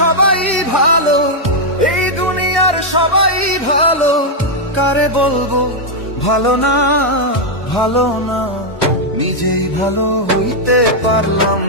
সবাই ভালো, এই দুনিয়ার সবাই ভালো, কারে বলবো ভালো না, ভালো না, নিজেই ভালো হইতে পারলাম